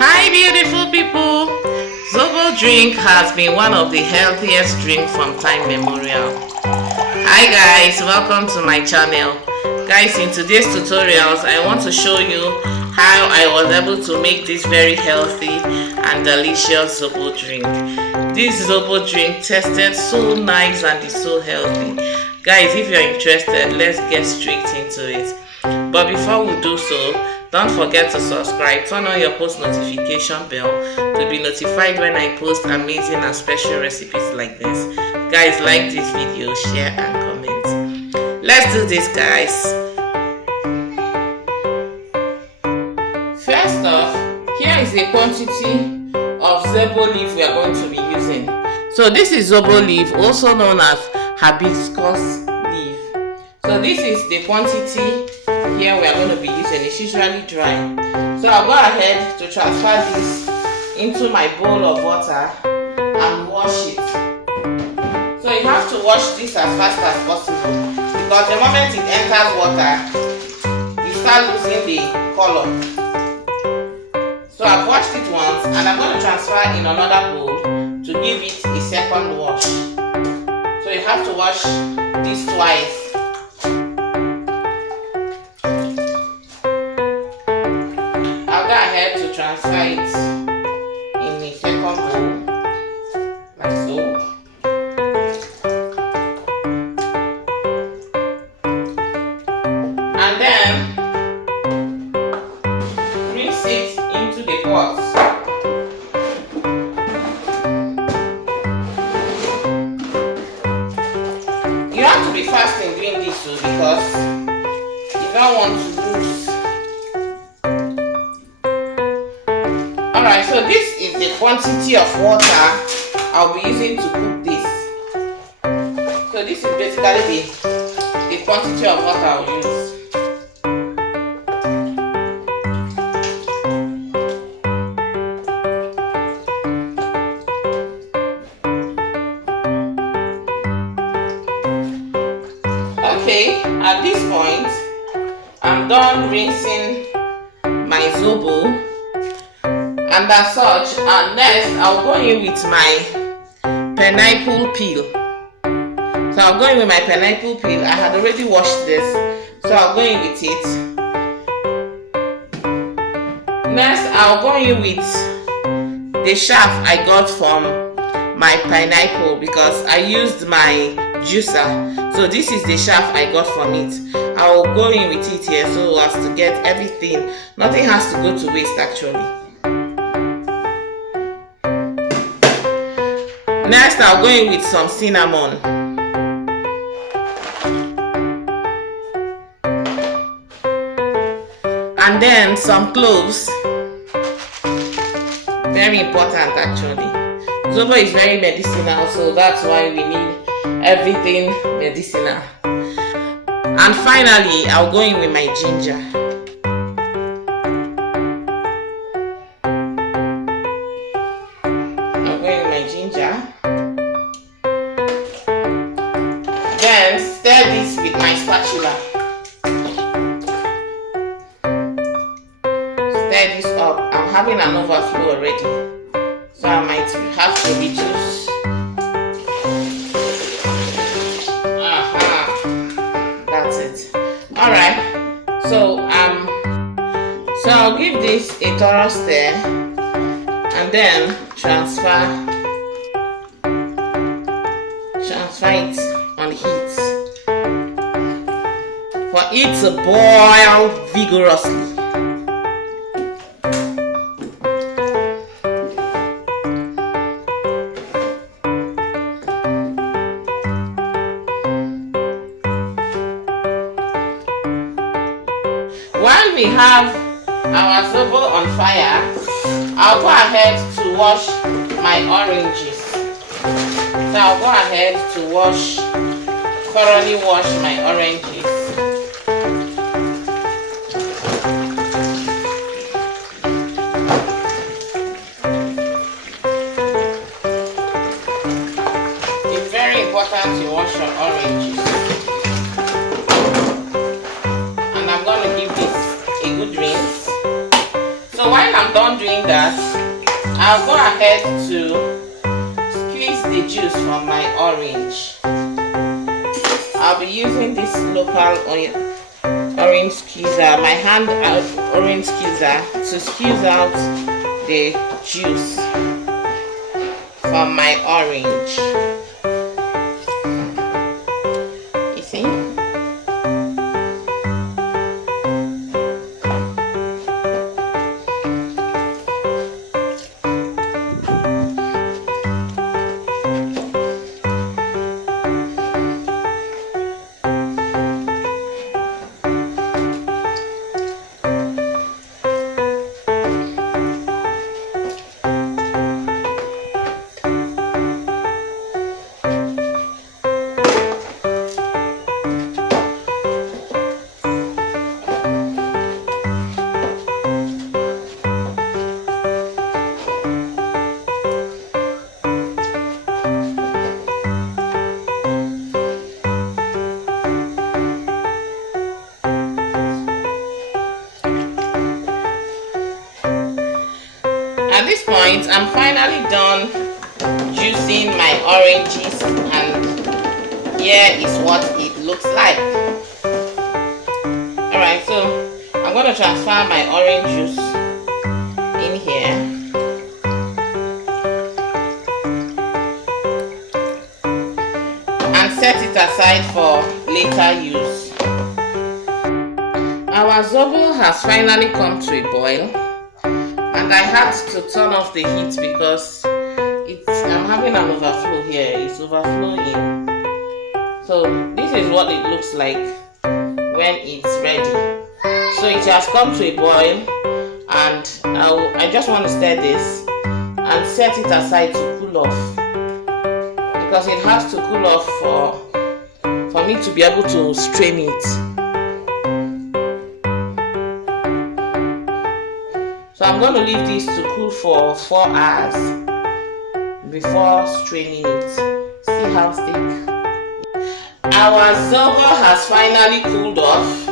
Hi beautiful people! Zobo drink has been one of the healthiest drinks from time memorial. Hi guys, welcome to my channel. Guys, in today's tutorials I want to show you how I was able to make this very healthy and delicious zobo drink. This zobo drink tasted so nice and is so healthy. Guys, if you're interested, let's get straight into it. But before we do so, don't forget to subscribe, turn on your post notification bell to be notified when I post amazing and special recipes like this. Guys, like this video, share and comment. Let's do this, guys. First off, here is the quantity of zobo leaf we are going to be using. So this is zobo leaf, also known as hibiscus leaf. So this is the quantity here we are going to be using. It's usually dry. So I'll go ahead to transfer this into my bowl of water and wash it. So you have to wash this as fast as possible because the moment it enters water, you start losing the color. So I've washed it once and I'm going to transfer in another bowl to give it a second wash. So you have to wash this twice. To transfer it in a second bowl, like so. And then rinse it into the pot. You have to be fast in doing this too because you don't want to lose. Alright, so this is the quantity of water I'll be using to cook this. So this is basically the quantity of water I'll use. Okay, at this point, I'm done rinsing my zobo. And as such, and next I'll go in with my pineapple peel. So I'll go in with my pineapple peel. I had already washed this, so I'll go in with it. Next, I'll go in with the shaft I got from my pineapple because I used my juicer. So this is the shaft I got from it. I'll go in with it here so as to get everything. Nothing has to go to waste actually. Next, I'll go in with some cinnamon. And then some cloves. Very important actually. Zobo is very medicinal, so that's why we need everything medicinal. And finally, I'll go in with my ginger. I'll go in with my ginger. Then stir this with my spatula. Stir this up. I'm having an overflow already, so I might have to reduce. That's it. Alright. So I'll give this a thorough stir and then transfer it on heat for it to boil vigorously. While we have our zobo on fire, I'll go ahead to wash my oranges. So I'll go ahead to thoroughly wash my oranges. It's very important to wash your oranges. And I'm going to give this a good rinse. So while I'm done doing that, that, I'll go ahead to squeeze the juice from my orange. I'll be using this local orange squeezer, my hand orange squeezer, to squeeze out the juice from my orange. You see? At this point, I'm finally done juicing my oranges, and here is what it looks like. Alright, so I'm going to transfer my orange juice in here. And set it aside for later use. Our zobo has finally come to a boil. And I had to turn off the heat because I'm having an overflow here. It's overflowing. So this is what it looks like when it's ready. So it has come to a boil, and I just want to stir this and set it aside to cool off, because it has to cool off for me to be able to strain it. So I'm going to leave this to cool for 4 hours before straining it. See how thick? Our zobo has finally cooled off.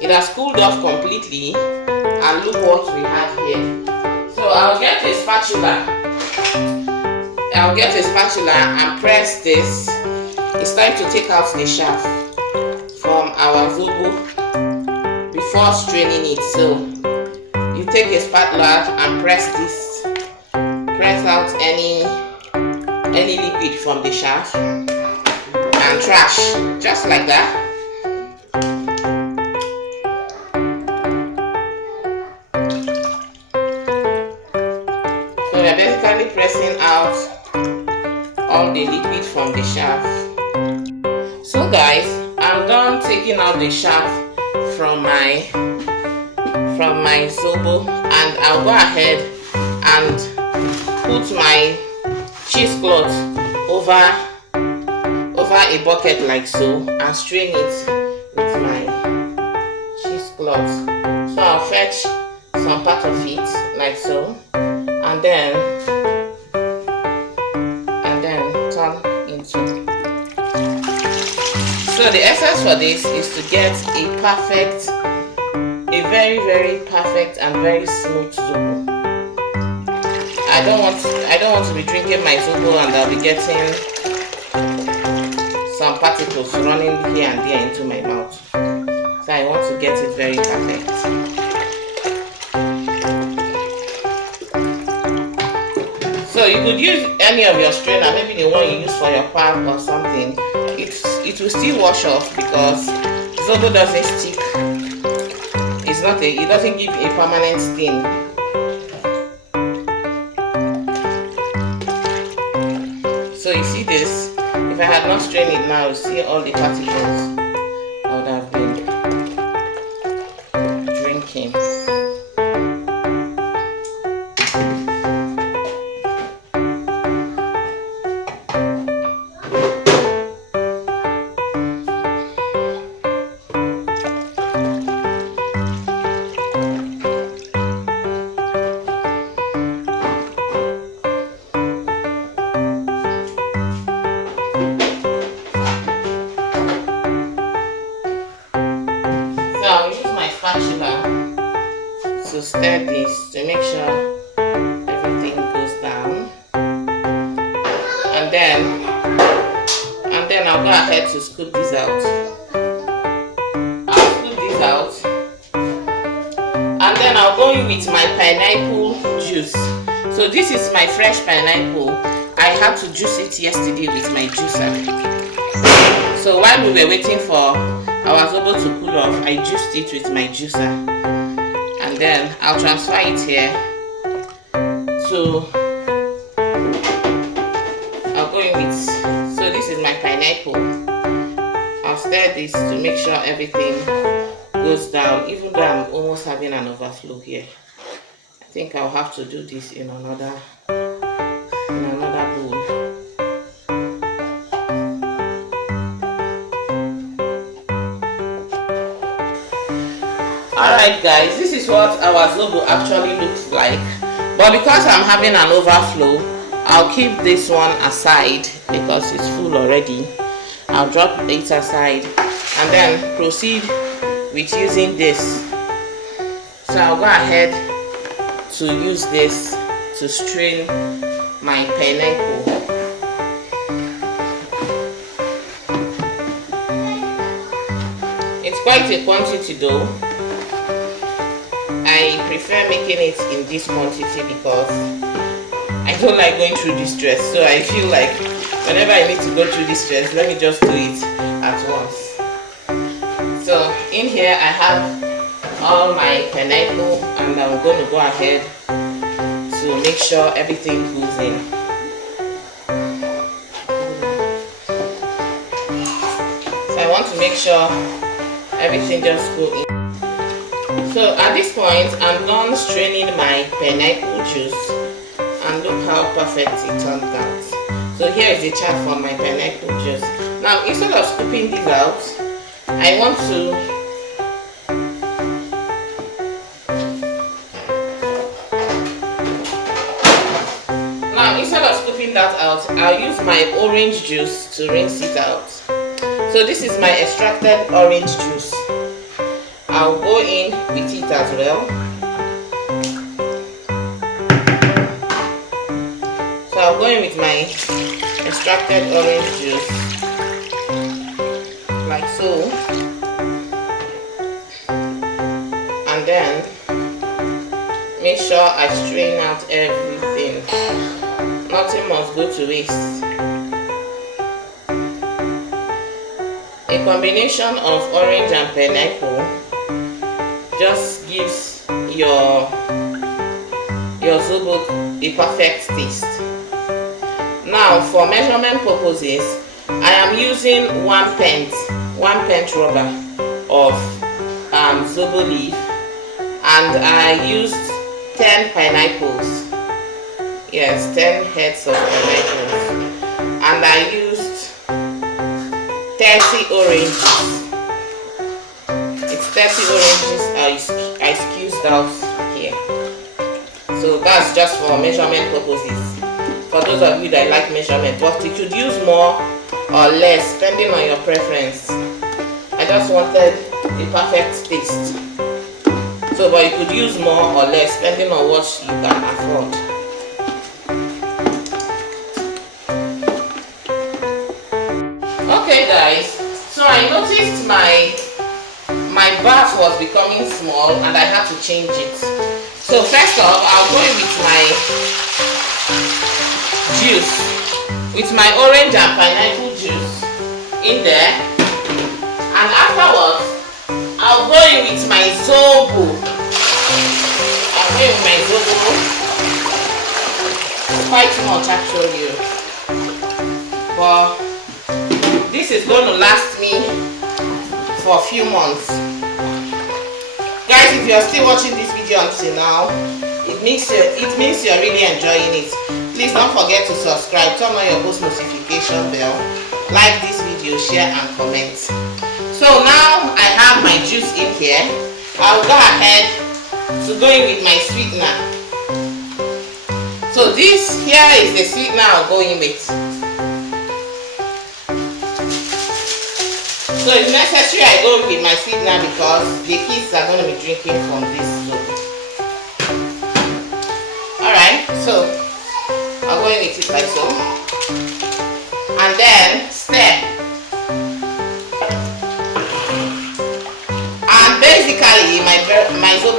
It has cooled off completely, and look what we have here. So I'll get a spatula. And press this. It's time to take out the shaft from our zobo before straining it. So you take a spatula and press this. Press out any liquid from the shaft and trash, just like that. So we are basically pressing out all the liquid from the shaft. So guys, I'm done taking out the shaft from my zobo, and I'll go ahead and put my cheesecloth over a bucket like so, and strain it with my cheesecloth. So I'll fetch some part of it like so, and then turn into. So the essence for this is to get a very, very perfect and very smooth zobo. I don't want to be drinking my zobo and I'll be getting some particles running here and there into my mouth. So I want to get it very perfect. So you could use any of your strainer, maybe the one you use for your palm or something. It will still wash off because zobo doesn't stick. It doesn't give a permanent stain. So you see this, if I had not strained it now, you see all the particles I would have been drinking. I'll use my spatula to stir this to make sure ahead to scoop this out. I'll scoop this out, and then I'll go in with my pineapple juice. So this is my fresh pineapple. I had to juice it yesterday with my juicer. So while we were waiting for our zobo to cool off, I juiced it with my juicer, and then I'll transfer it here. So I'll go in with, so this is my pineapple. I'll stir this to make sure everything goes down, even though I'm almost having an overflow here. I think I'll have to do this in another bowl. Alright guys, this is what our zobo actually looks like. But because I'm having an overflow, I'll keep this one aside because it's full already. I'll drop it aside and then proceed with using this. So I'll go ahead to use this to strain my pineapple. It's quite a quantity though. I prefer making it in this quantity because I don't like going through this stress. So I feel like whenever I need to go through this stress, let me just do it at once. So in here I have all my pineapple, and I'm going to go ahead to make sure everything goes in. So I want to make sure everything just goes in. So at this point, I'm done straining my pineapple juice, and look how perfect it turned out. So here is the chart for my pineapple juice. Now instead of scooping this out, I want to that out, I'll use my orange juice to rinse it out. So this is my extracted orange juice. I'll go in with it as well. So I'll go in with my extracted orange juice, like so, and then make sure I strain out everything. Nothing must go to waste. A combination of orange and pineapple just gives your zobo a perfect taste. Now for measurement purposes, I am using one pint rubber of zobo leaf, and I used 10 pineapples. Yes, 10 heads of pineapples, and I used 30 oranges. It's 30 oranges I squeezed out here. So that's just for measurement purposes, for those of you that like measurement, but you could use more or less depending on your preference. I just wanted a perfect taste, so but you could use more or less depending on what you can afford. Okay guys, so I noticed my bath was becoming small and I had to change it. So first off, I'll go in with my juice, with my orange and pineapple juice in there, and afterwards I'll go in with my zobo. I'll go in with my zobo. It's quite much actually, but this is going to last me for a few months. Guys, if you're still watching this video until now, it means you're really enjoying it. Please don't forget to subscribe, turn on your post notification bell, like this video, share and comment. So now I have my juice in here. I'll go ahead to go in with my sweetener. So this here is the sweetener I'll go in with. So it's necessary I go with my sweetener because the kids are going to be drinking from this zobo. Alright, so I'll go in with it like so. And then stir.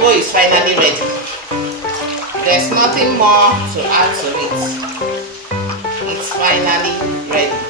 zobo is finally ready. There's nothing more to add to it. It's finally ready.